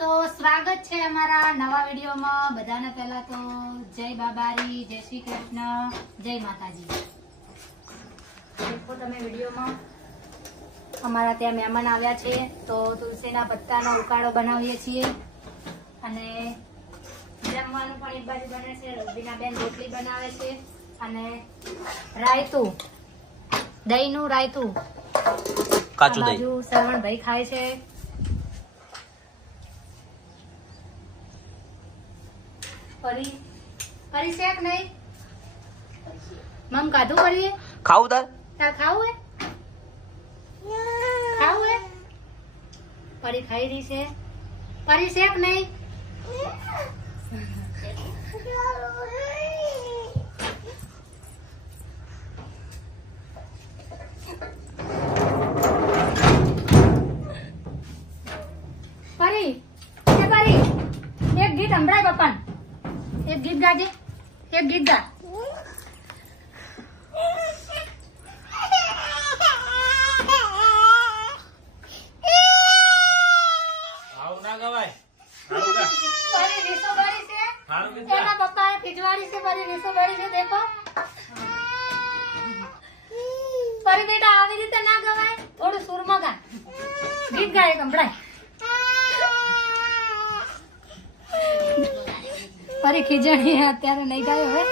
તો સ્વાગત છે અમારા નવા વિડીયોમાં. બધાને પહેલા તો જય બાબારી, જય શ્રી કૃષ્ણ, જય માતાજી. દેખો તમે વિડીયોમાં અમારા ત્યાં મહેમાન આવ્યા છે તો તુલસીના પત્તાનો ઉકાળો બનાવીએ છીએ અને જમવાનું પણ એક બાજુ બને છે. રૂબીના બેન રોટલી બનાવે છે અને રાયતું, દહીંનું રાયતું. કાચું દહીં શ્રવણભાઈ ખાય છે. પરી પરી શેક નહીં મમ કાધું કરીએ ખાવું તાર તાર ખાવું હે ખાવું હે પરી ખાઈ રહી છે. પરી શેક નહીં પરી એ પરી એક ગીત સંભળાય પપ્પા. એક ગીત ગાજે, એક ગીત ગા. આવું ના ગવાય. પરી રીસો બળી છે, એના પપ્પાએ ખીજવાડી છે. પરી રીસો બળી છે, દેખો. પરી બેટા આવી રીતે ના ગવાય, થોડું સુરમાં ગા. ગીત ગાય સંભળાય. પરી ખીજણી અત્યારે નહીં ગાયો હે.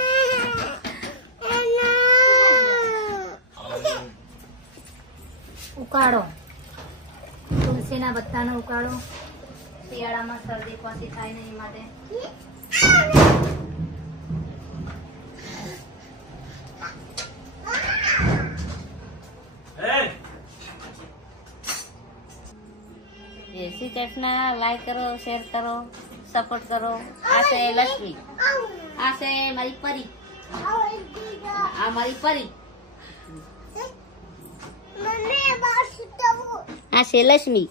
ઉકાળો, તુલસીના પત્તાનો ઉકાળો. શિયાળામાં શરદી ખાંસી થાય નહીં માટે. શ્રી કૃષ્ણ. લાઈક કરો, શેર કરો, સપોર્ટ કરો. આ છે લક્ષ્મી, આ છે મારી પરી, આ મારી પરી, આ છે લક્ષ્મી.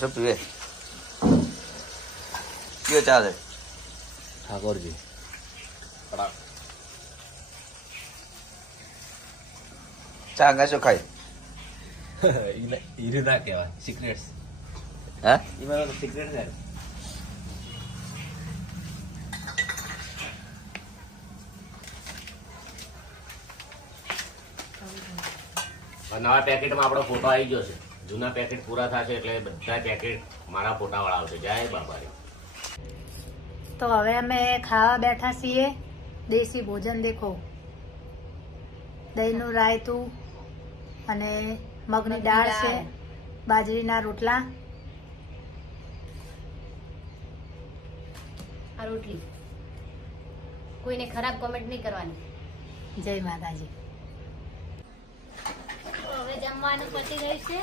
શું પીવે? કયો ચાલે? ઠાકોરજી ચા ગાશો ખાય? ઈરું ના કહેવાય, સિક્રેટ્સ. હા, એમાં તો સિક્રેટ છે. નવા પેકેટમાં આપણો ફોટો આવી ગયો છે. જૂના પેકેટ પૂરા થશે એટલે બધા પેકેટ મારા ફોટા વાળા આવશે. જય બાબારી. તો હવે અમે ખાવા બેઠા છીએ. દેશી ભોજન દેખો, દહીંનું રાયતું અને મગની દાળ છે, બાજરીના રોટલા, આ રોટલી. કોઈને ખરાબ કોમેન્ટ નહીં કરવાની. જય માતાજી. હવે જમવાનું પતી ગયું છે.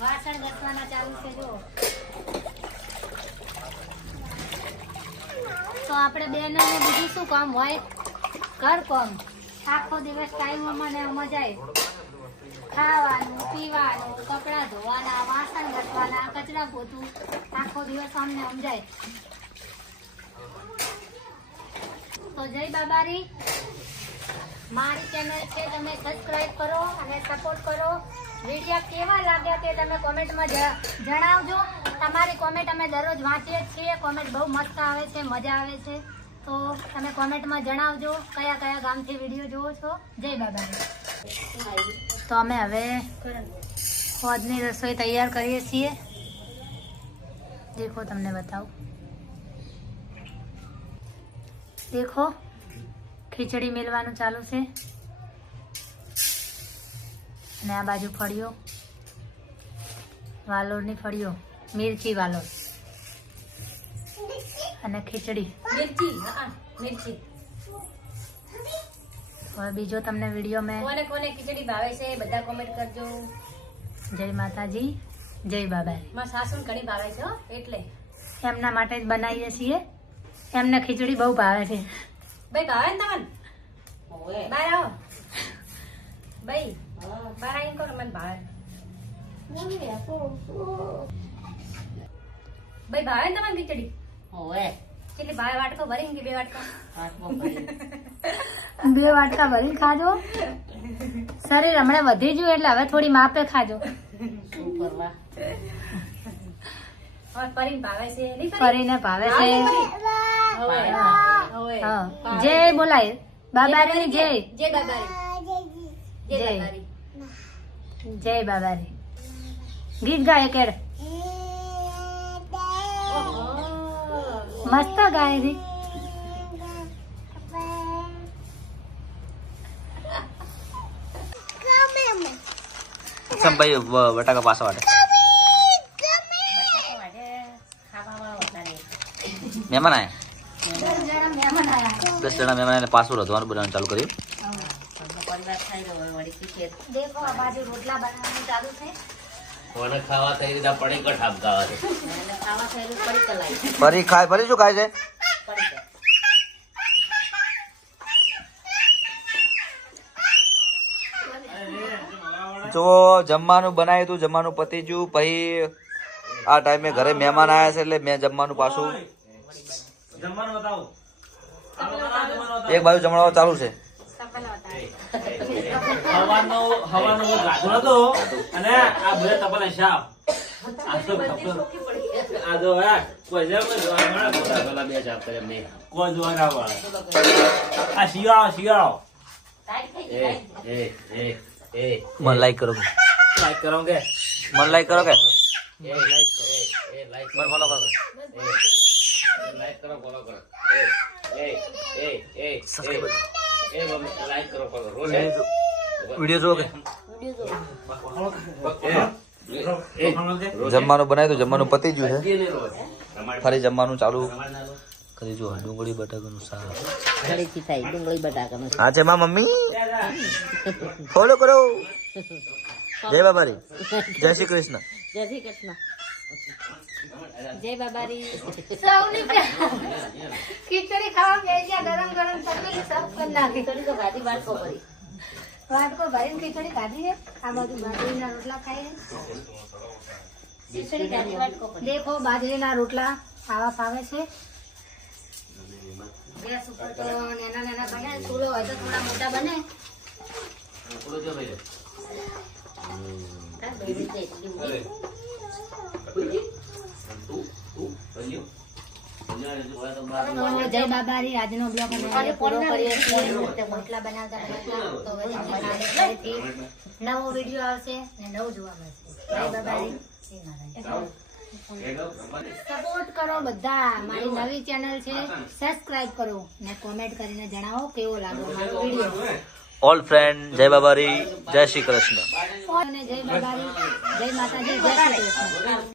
વાસણ ઘસવાના ચાલુ છે. જો તો આપણે બેનોને બીજું શું કામ હોય? ઘર કામ. આખો દિવસ ટાઈમમાં ને આમાં જાય. ખાવાનું, પીવાનું, કપડાં ધોવાના, વાસણ ઘસવાના, કચરા પોતું, આખો દિવસ અમને આમ જાય. તો જય બાબારી. મારી ચેનલ છે, તમે સબસ્ક્રાઇબ કરો અને સપોર્ટ કરો. વિડીયો કેવા લાગ્યા તે તમે કોમેન્ટમાં જણાવજો. તમારી કોમેન્ટ અમે દરરોજ વાંચીએ જ છીએ. કોમેન્ટ બહુ મસ્ત આવે છે, મજા આવે છે. તો તમે કોમેન્ટમાં જણાવજો કયા કયા ગામથી વિડીયો જુઓ છો. જય બાબારી. તો અમે હવે હોજની રસોઈ તૈયાર કરીએ છીએ. દેખો, તમને બતાવું. દેખો, ખીચડી મેળવાનું ચાલુ છે અને આ બાજુ ફળીઓ, વાલોરની ફળીઓ, મિરચી વાલોર અને ખીચડી. મિર્ચી, મિર્ચી. હવે બીજો તમને વિડીયો મેં કોને કોને ખીચડી ભાવે છે બધા કોમેન્ટ કરજો. જય માતાજી જય બાબારી મારા સાસુ ઘણી ભાવે છે હો, એટલે એમના માટે જ બનાવીએ છીએ. એમને ખીચડી બહુ ભાવે છે. ભાઈ ભાવે ને તમને? બહાર આવો ભાઈ, બહાર આવીને કહો મને ભાવે. ભાઈ ભાવે ને તમને ખીચડી? કેટલી ભાવે? વાટકો ભરીને કે બે વાટકો? 2 વાટકા ભરીને ખાજો. શરીર હમણાં વધી ગયું એટલે હવે થોડી માપે ખાજો. હવે પરીને ભાવે છે નહીં કરી? ફરીને ભાવે છે. હવે હા. જય બોલાય બાબારી જય જય બાબારી, જય જય. બાબારી. જય બાબારી. ગીત ગાય કેડ મસ્ત ગાય છે. સંભાઈ બટાકા પાછા વાટે મહેમાન આયા 10 જણા મહેમાન આયા પાછું રધવાનું બનાવવાનું ચાલુ કર્યું. દેખો આ બાજુ રોટલા બનાવવાનું ચાલુ છે. કોને ખાવા થઈ રીતે પડી કઠાપ ખાવા છે. ફરી ખાય ફરી શું ખાય છે? જો જમવાનું બનાવ્યું હતું, જમવાનું પતી ગયું. પછી આ ટાઈમે ઘરે મહેમાન આવ્યા છે એટલે મેં જમવાનું પાછું એક બાજુ જમવાનું ચાલુ છે. હવાનો ગાધો હતો અને આ બધા તપલા શાપ આ જો કોઈ પેલા બે ચાપ કરે એમને. કોઈ જોવા ના વાળે આ શિયાળો મને લાઈક કરો લાઈક કરો કે મને લાઈક કરો કે લાઈક મને ફોલો કરો. લાઈક કરો, ફોલો કરો. લાઈક કરો, ફોલો રોજ વિડીયો જુઓ કે જમવાનું બનાવ્યું હતું, જમવાનું પતી ગયું છે. ફરી જમવાનું ચાલુ કરી જો ડુંગળી બટાકાનું શાક. ડુંગળી બટાકાનું હા છે માં મમ્મી ફોલો કરો. જય બાબારી જય શ્રી કૃષ્ણ. જય શ્રી કૃષ્ણ. જય બાબારી. સૌની ખીચડી ખાવા બેસી ગયા. ગરમ ગરમ તપેલી સબ કરી નાખી. ખીચડી તો ભાજી વાટકો કરી. વાટકો ભરીને ખીચડી ખાધી છે. આ બધું બાજરીના રોટલા ખાઈએ. ખીચડી ભાજી વાટકો કરી. દેખો બાજરીના રોટલા આવા ફાવે છે. ગેસ ઉપર તો નાના નાના બને, ચૂલો હોય તો થોડા મોટા બને. જય બાબારી. આજનો બ્લોગ અમે પૂરો કરીએ છીએ. રોટલા બનાવતા બનાવતા તો હવે ફરીથી નવો વિડીયો આવશે ને નવું જોવા મળશે. જય બાબારી. સપોર્ટ કરો બધા. મારી નવી ચેનલ છે, સબસ્ક્રાઇબ કરો ને કોમેન્ટ કરીને જણાવો કેવો લાગ્યો મારો વિડીયો. ઓલ ફ્રેન્ડ જય બાબારી જય શ્રી કૃષ્ણ. જય બાબારી, જય માતાજી, જય શ્રી કૃષ્ણ.